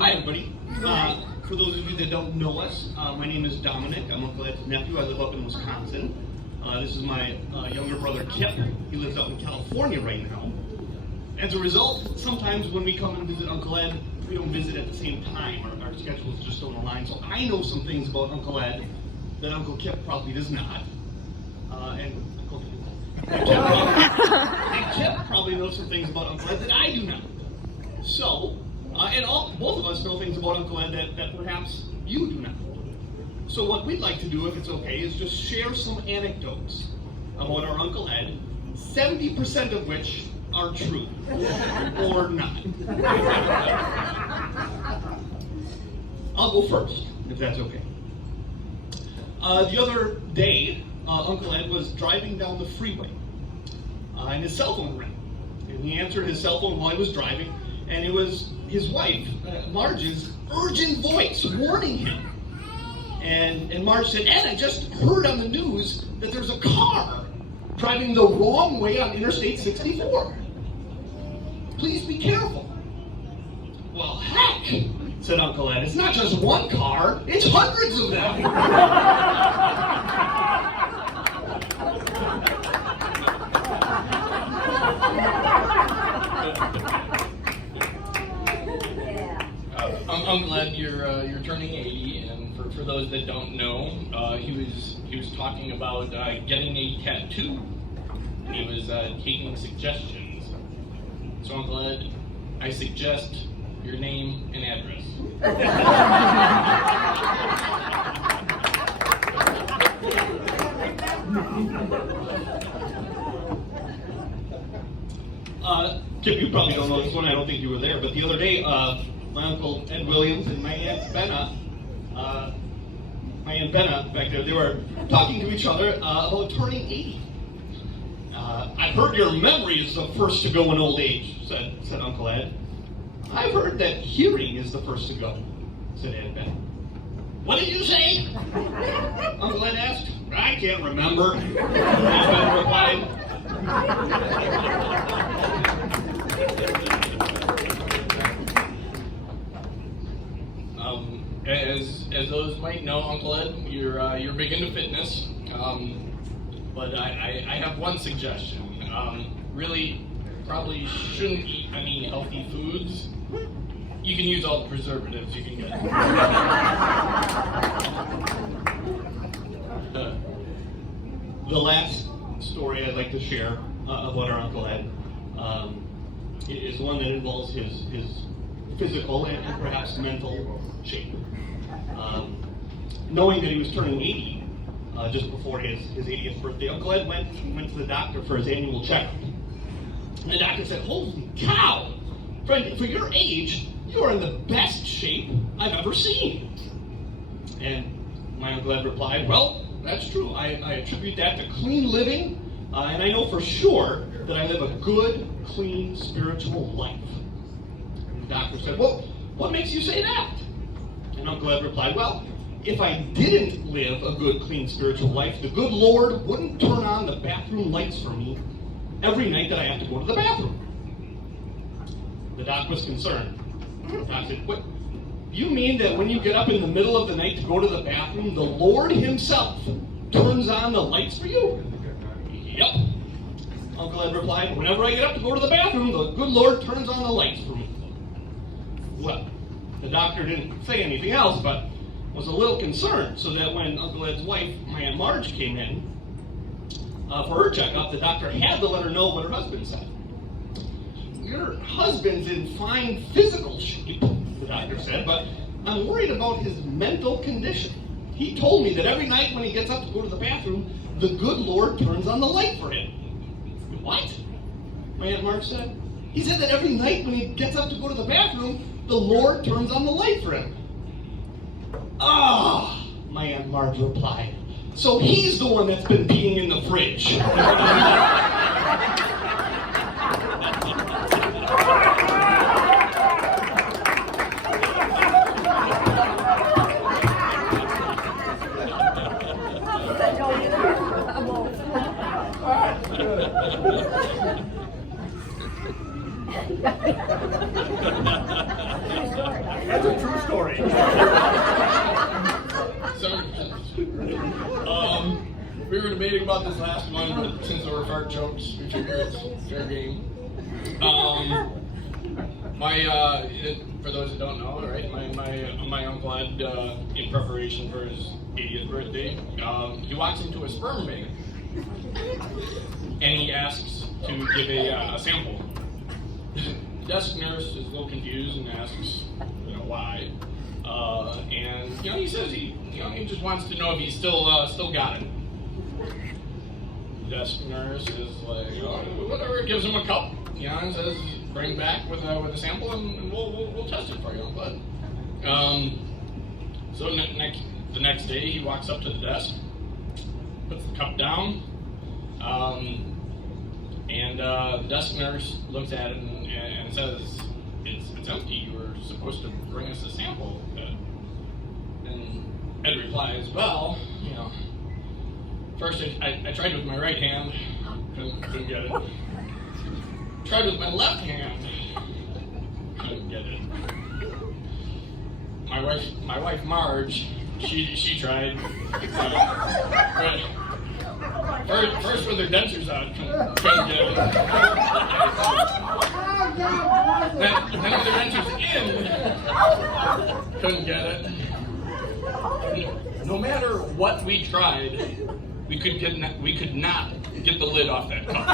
Hi, everybody. For those of you that don't know us, my name is Dominic. I'm Uncle Ed's nephew. I live up in Wisconsin. This is my younger brother, Kip. He lives out in California right now. As a result, sometimes when we come and visit Uncle Ed, we don't visit at the same time. Our schedules just don't align. So I know some things about Uncle Ed that Uncle Kip probably does not. And Kip probably knows some things about Uncle Ed that I do not. So, both of us know things about Uncle Ed that perhaps you do not. So what we'd like to do, if it's okay, is just share some anecdotes about our Uncle Ed, 70% of which are true, or not. I'll go first, if that's okay. The other day, Uncle Ed was driving down the freeway, and his cell phone rang. And he answered his cell phone while he was driving, and it was his wife, Marge's, urgent voice warning him. And Marge said, "Ed, I just heard on the news that there's a car driving the wrong way on Interstate 64. Please be careful." "Well, heck," said Uncle Ed, "it's not just one car, it's hundreds of them." I'm glad you're turning 80, and for those that don't know, he was talking about getting a tattoo, and he was taking suggestions. So I'm glad I suggest your name and address. Kip, you probably don't know this one. I don't think you were there, but the other day, my Uncle Ed Williams and my Aunt Benna back there, they were talking to each other about turning 80. "I've heard your memory is the first to go in old age," said Uncle Ed. "I've heard that hearing is the first to go," said Aunt Benna. "What did you say?" Uncle Ed asked. "I can't remember," Aunt Benna replied. As those might know, Uncle Ed, you're big into fitness, but I have one suggestion. Really, probably shouldn't eat any healthy foods. You can use all the preservatives you can get. The last story I'd like to share about our Uncle Ed is one that involves his physical and perhaps mental shape. Knowing that he was turning 80 just before his 80th birthday, Uncle Ed went to the doctor for his annual checkup. And the doctor said, "Holy cow! Friend, for your age, you are in the best shape I've ever seen." And my Uncle Ed replied, "Well, that's true. I attribute that to clean living, and I know for sure that I live a good, clean, spiritual life." And the doctor said, "Well, what makes you say that?" And Uncle Ed replied, "Well, if I didn't live a good, clean, spiritual life, the good Lord wouldn't turn on the bathroom lights for me every night that I have to go to the bathroom." The doc was concerned. The doc said, "What? You mean that when you get up in the middle of the night to go to the bathroom, the Lord himself turns on the lights for you?" "Yep." Uncle Ed replied, "Whenever I get up to go to the bathroom, the good Lord turns on the lights for me." Well, the doctor didn't say anything else, but was a little concerned, so that when Uncle Ed's wife, my Aunt Marge, came in for her checkup, the doctor had to let her know what her husband said. "Your husband's in fine physical shape," the doctor said, "but I'm worried about his mental condition. He told me that every night when he gets up to go to the bathroom, the good Lord turns on the light for him." "What?" my Aunt Marge said. "He said that every night when he gets up to go to the bathroom, the Lord turns on the light for him." "Ah," my Aunt Marge replied, "so he's the one that's been peeing in the fridge." We were debating about this last one, but since there were fart jokes, we figure it's fair game. For those that don't know, right, my uncle had, in preparation for his 80th birthday, he walks into a sperm bank, and he asks to give a sample. The desk nurse is a little confused and asks, why, and he says he just wants to know if he still got it. The desk nurse is like, whatever, gives him a cup, and says, bring back with a sample and we'll test it for you. But so the next day he walks up to the desk, puts the cup down, and the desk nurse looks at it and says, it's empty. You were supposed to bring us a sample. And Ed replies, well, first I tried with my right hand, couldn't get it. Tried with my left hand, couldn't get it. My wife Marge, she tried. First with her dentures out, couldn't get it. Then with her dentures in, couldn't get it. No matter what we tried, we could not get the lid off that cup.